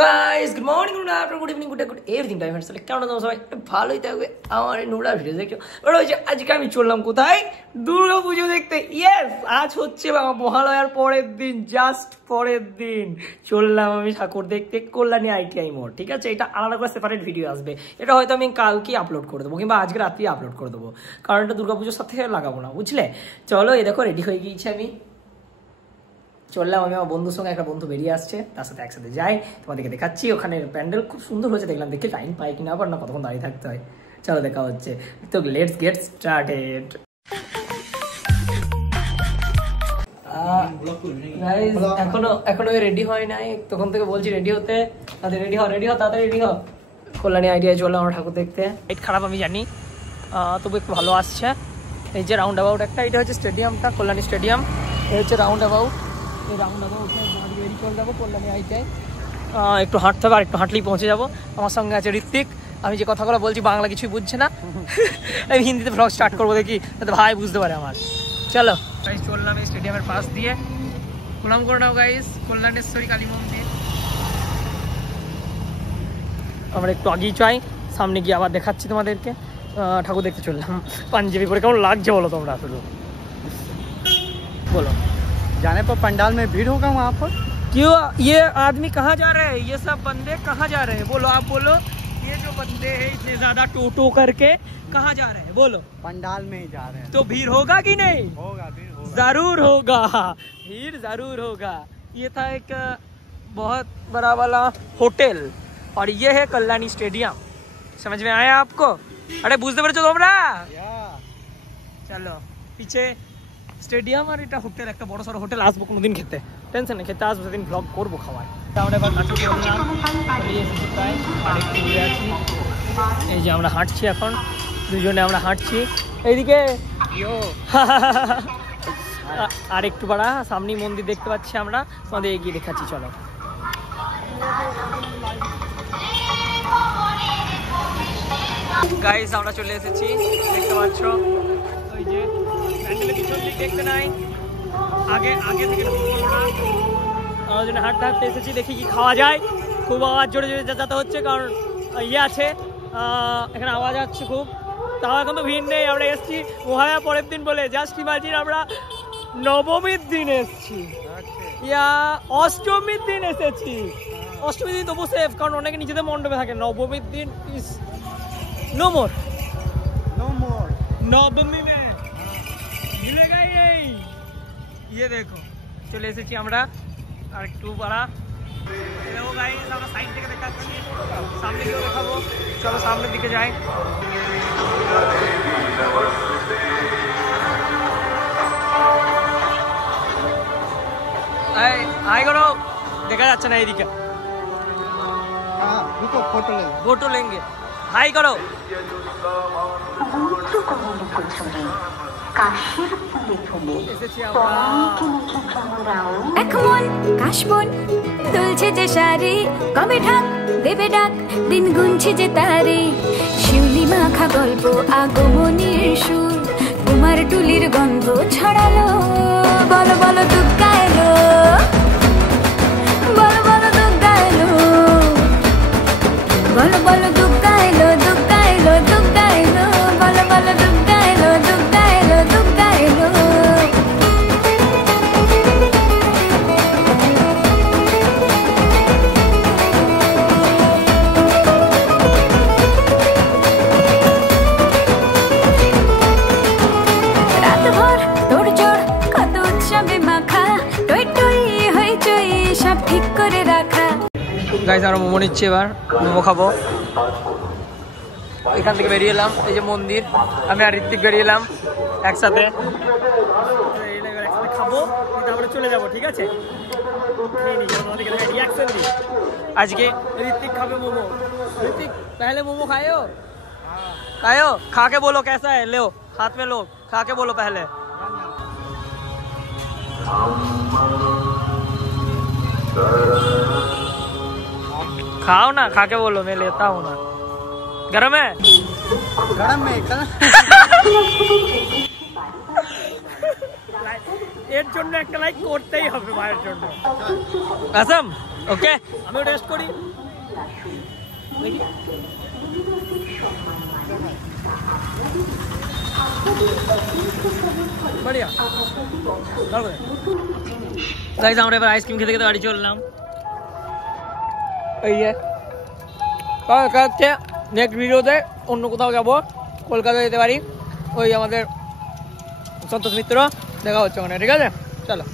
Guys good morning good afternoon good evening good everything time আসলে কেমন আছো সবাই? ভালোই থাকবে। আমার এই নোংরা ভিডিও দেখো। ওরা হচ্ছে আজকে আমি চললাম কোথায়? দুর্গা পুজো দেখতে। ইয়েস, আজ হচ্ছে মহালয়ার পরের দিন, জাস্ট পরের দিন চললাম আমি ঠাকুর দেখতে কল্যাণী ITI মোড়। ঠিক আছে, এটা আলাদা করে সেপারেট ভিডিও আসবে। এটা হয়তো আমি কালকে আপলোড করে দেবো কিংবা আজকে রাত্রি আপলোড করে দেবো, কারণ এটা দুর্গা পুজোর সাথে লাগাবো না, বুঝলে? চলো, এই দেখো রেডি হয়ে গিয়েছি আমি। চললাম আমি আমার বন্ধুর সঙ্গে, একটা বন্ধু বেরিয়ে আসছে, তার সাথে একসাথে যাই, তোমাদেরকে দেখাচ্ছি। ওখানে প্যান্ডেল খুব সুন্দর হয়েছে, দেখলাম, দেখে টাইম পাই কিনা, আবার না কতক্ষণ দাঁড়িয়ে থাকতে হয়। চলো দেখা হচ্ছে, তো লেটস গেট স্টার্টেড। এখনো রেডি হয় নাই, তখন থেকে বলছি রেডি হতে, তাদের রেডি হও তাড়াতাড়ি রেডি হও। কল্যাণী ITI চললাম আমরা ঠাকুর দেখতে। লাইট খারাপ আমি জানি, তবু একটু ভালো আসছে। এই যে রাউন্ড অ্যাবাউট একটা, এটা হচ্ছে স্টেডিয়ামটা, কল্যাণী স্টেডিয়াম। এই হচ্ছে রাউন্ড অ্যাবাউট, এই রাউন্ড অ্যাবাউটে বেরিয়ে চলে যাবো কল্যাণী ITI। একটু হাঁটতে হবে, আর একটু হাঁটলেই পৌঁছে যাবো। আমার সঙ্গে আছে ঋত্বিক। আমি যে কথাগুলো বলছি বাংলা কিছুই বুঝছে না, আমি হিন্দিতে ভ্লগ স্টার্ট করবো, দেখি যাতে ভাই বুঝতে পারে আমার। চলো গাইস, চললাম এই স্টেডিয়ামের পাশ দিয়ে। প্রণাম করে নাও গাইস, কল্যাণেশ্বরী কালী মন্দির। আমরা একটু আগেই চাই, সামনে গিয়ে আবার দেখাচ্ছি তোমাদেরকে। ঠাকুর দেখতে চললাম পাঞ্জাবি পরে। কেমন লাগছে বলো তোমরা? শুধু बोलो। जाने पर पंडाल में भीड़ होगा वहाँ पर? क्यों? ये आदमी कहाँ जा रहे हैं? ये सब बंदे कहाँ जा रहे हैं? बोलो, आप बोलो। ये जो बंदे हैं इतने ज्यादा टोटो करके कहाँ जा रहे हैं? बोलो। पंडाल में ही जा रहे हैं। तो भीड़ होगा कि नहीं? होगा, भीड़ होगा, जरूर होगा, भीड़ जरूर होगा। ये था एक बहुत बड़ा वाला होटल, और ये है कल्याणी स्टेडियम। समझ में आया आपको? अरे बुझते পারছো তোমরা? চলো, পিছে স্টেডিয়াম আর এটা হোটেল, একটা বড় সড়ো হোটেল। আসবো কোনোদিন খেতে, টেনশন নেই, খেতে আসবো, সেদিন ব্লগ করবো খাওয়ার। আমরা এবার কাছে চললাম, এসেছি প্রায়, আর একটু ঘুরে আছি। এই যে আমরা হাঁটছি এখন, দুজনে আমরা হাঁটছি এইদিকে। আর একটু বাড়া সামনেই মন্দির দেখতে পাচ্ছি আমরা, তোমাদের এগিয়ে দেখাচ্ছি। চলো গাইস, আমরা চলে এসেছি, দেখতে পাচ্ছ। ওই যে প্যান্ডেলের পিছন দিক দেখতে নাই, আগে থেকে আমার জন্য হাঁটতে হাঁটতে এসেছি, দেখি কি খাওয়া যায়। খুব আওয়াজ জোরে জোরে যাতে হচ্ছে, কারণ ইয়ে আছে এখানে, আওয়াজ আসছে খুব। তাও এখন তো ভিড় নেই, আমরা এসেছি মহালয়া পরের দিন বলে। জাস্ট ইমাজিন, আমরা নবমীর দিন এসেছি, ইয়া অষ্টমীর দিন এসেছি। অষ্টমীর দিন তবু সেফ, কারণ অনেকে নিজেদের মণ্ডপে থাকে। নবমীর দিন ইজ नो मोर, नवमी में मिलेगा यही। ये देखो चले एसेছি আমরা, আর একটু বড়া দেখো গাইস, আমরা সাইড থেকে দেখাচ্ছি, সামনে গিয়ে দেখাবো। চলো সামনের দিকে যাই। আই করো, দেখা যাচ্ছে না এদিকে। रुको, फोटो लेंगे। হাই করো। এখন কাশবন তুলছে যে শাড়ি, কবে ঢাক দেবে ডাক, দিন গুনছে যে তারে। শিউলি মাখা গল্প, আগমনীর সুর, তোমার টুলির গন্ধ ছড়ালো। বলো বলো দুর্গা এলো, বলো বলো দুর্গা এলো, বলো বলো দুর্গা এলো, দুর্গা এলো, দুর্গা এলো, বলো বলো দুর্গা এলো, দুর্গা এলো, দুর্গা এলো। রাতভর তোড়জোড়, কত উৎসবে মাখা, টই টই হইচই সব ঠিক করে রাখা। গাইস, আমরা মোমো নিচ্ছি, এবার মোমো খাবো। এখান থেকে বেরিয়ে এলাম, এই যে মন্দির, আমি আর ঋত্বিক বেরিয়ে এলাম একসাথে। এবার একসাথে খাবো, তারপরে চলে যাবো, ঠিক আছে? আজকে ऋत्विक खाबे मोमो। ऋत्विक पहले मोमो खायो, खा के बोलो कैसा है। लो हाथ में लो, खा के बोलो पहले। खाओ ना, खा के बोलो, मैं लेता हूँ ना। गरम है? गरम में এর জন্য একটা লাইক করতেই হবে ভাইয়ের জন্য। আসম ওকে আমি টেস্ট করি দেখি बढ़िया गाइस আমরা এবার আইসক্রিম খেতে খেতে বাড়ি চললাম এই যে কালকে নেক্সট ভিডিওতে অন্য কোথাও যাব কলকাতা যেতে পারি ওই আমাদের সন্তোষ মিত্র দেখা হচ্ছে ওখানে ঠিক আছে চলো